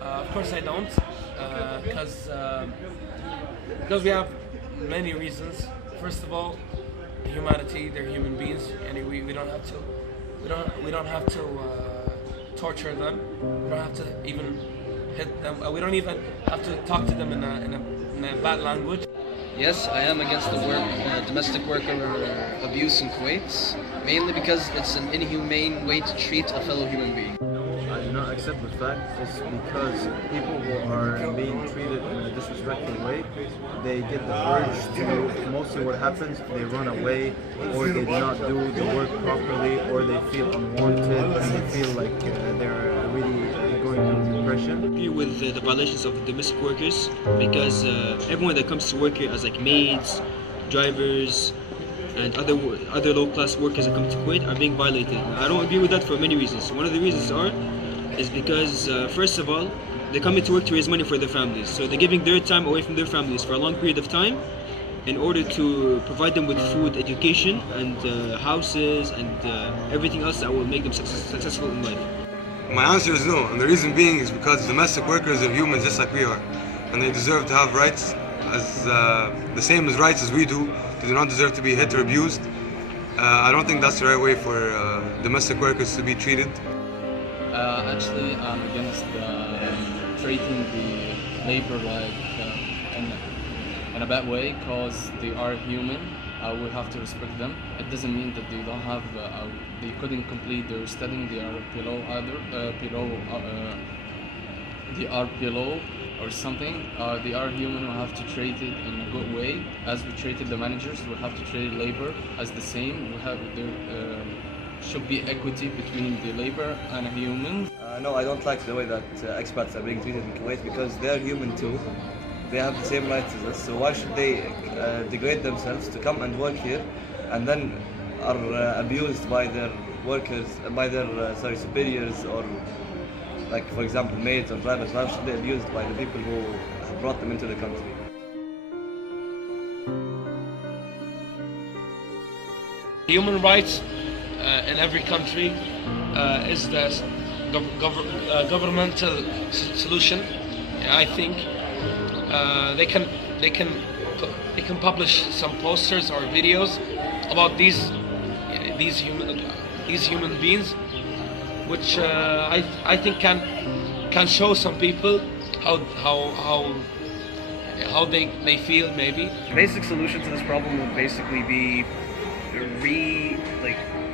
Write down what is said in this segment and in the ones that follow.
Of course I don't, because we have many reasons. First of all, humanity, they're human beings, and we don't have to we don't have to torture them. We don't have to even hit them. We don't even have to talk to them in a bad language. Yes, I am against the domestic worker abuse in Kuwait, mainly because it's an inhumane way to treat a fellow human being. I do not accept the fact it's because people who are being treated in a disrespectful way, they get the urge to, mostly what happens, they run away, or they do not do the work properly, or they feel unwanted, and they feel like they're really going through depression. Agree with the violations of the domestic workers because everyone that comes to work here as like maids, drivers, and other low-class workers that come to Kuwait are being violated. I don't agree with that for many reasons. One of the reasons is because first of all, they're coming to work to raise money for their families, so they're giving their time away from their families for a long period of time in order to provide them with food, education, and houses, and everything else that will make them successful in life. My answer is no, and the reason being is because domestic workers are humans just like we are, and they deserve to have rights as the same as rights as we do. They do not deserve to be hit or abused. I don't think that's the right way for domestic workers to be treated. Actually, I'm against treating the labor like in a bad way, because they are human. We have to respect them. It doesn't mean that they don't have, they couldn't complete their studying. They are below or something. They are human. We have to treat it in a good way. As we treated the managers, we have to treat labor as the same. We have there should be equity between the labor and humans. No, I don't like the way that expats are being treated in Kuwait, because they are human too. They have the same rights as us, so why should they degrade themselves to come and work here and then are abused by their workers, by their superiors, or like for example maids or drivers? Why should they be abused by the people who have brought them into the country? Human rights in every country is the governmental solution. I think they can publish some posters or videos about these human beings, which I think can show some people how they feel maybe. Basic solution to this problem would basically be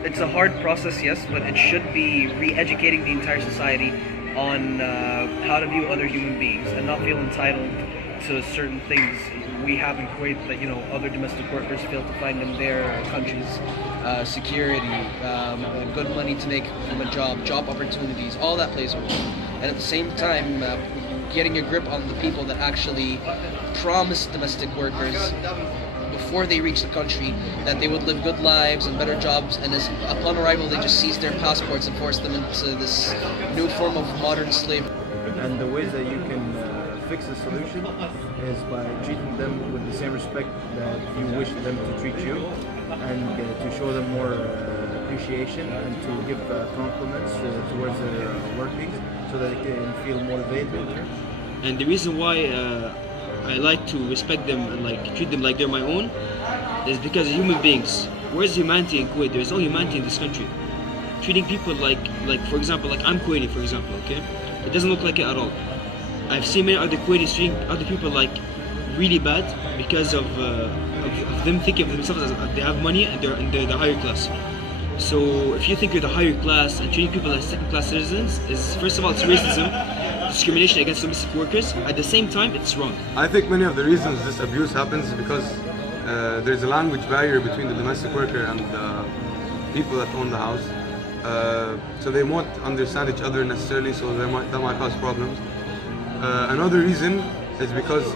it's a hard process, yes, but it should be re-educating the entire society on how to view other human beings and not feel entitled to certain things we have in Kuwait that, other domestic workers fail to find in their countries. Security, good money to make from a job opportunities, all that plays a role. And at the same time, getting a grip on the people that actually promise domestic workers before they reach the country that they would live good lives and better jobs, and upon arrival they just seize their passports and force them into this new form of modern slavery. And the ways that you can fix the solution is by treating them with the same respect that you wish them to treat you, and to show them more appreciation, and to give compliments towards their workings so that they can feel motivated. And the reason why I like to respect them and treat them like they're my own is because they're human beings. Where's humanity in Kuwait? There's no humanity in this country. Treating people like for example, like I'm Kuwaiti, for example, okay? It doesn't look like it at all. I've seen many other Kuwaitis treating other people really bad because of them thinking of themselves as they have money and they're the higher class. So if you think you're the higher class and treating people as second-class citizens, is first of all it's racism, discrimination against domestic workers. At the same time, it's wrong. I think many of the reasons this abuse happens is because there's a language barrier between the domestic worker and the people that own the house. So they won't understand each other necessarily, so that might cause problems. Another reason is because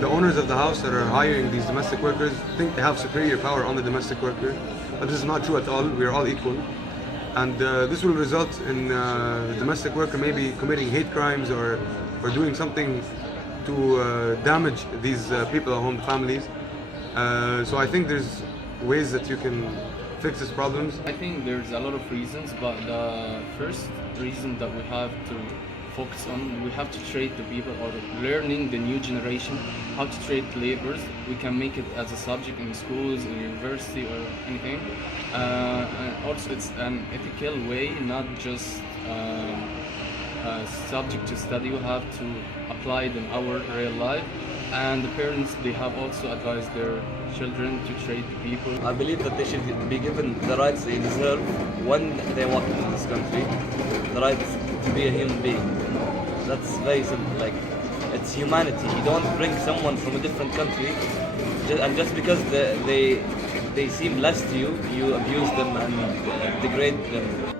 the owners of the house that are hiring these domestic workers think they have superior power on the domestic worker, but this is not true at all. We are all equal. And this will result in the domestic worker maybe committing hate crimes or doing something to damage these people at home, families. So I think there's ways that you can fix these problems. I think there's a lot of reasons, but the first reason that we have to focus on. We have to train the people, or learning the new generation how to trade laborers. We can make it as a subject in schools, in university, or anything. And also, it's an ethical way, not just a subject to study. You have to apply it in our real life. And the parents, they have also advised their children to trade people. I believe that they should be given the rights they deserve when they walk into this country. The right to be a human being. That's very simple. Like, it's humanity. You don't bring someone from a different country, and just because they seem less to you, you abuse them and degrade them.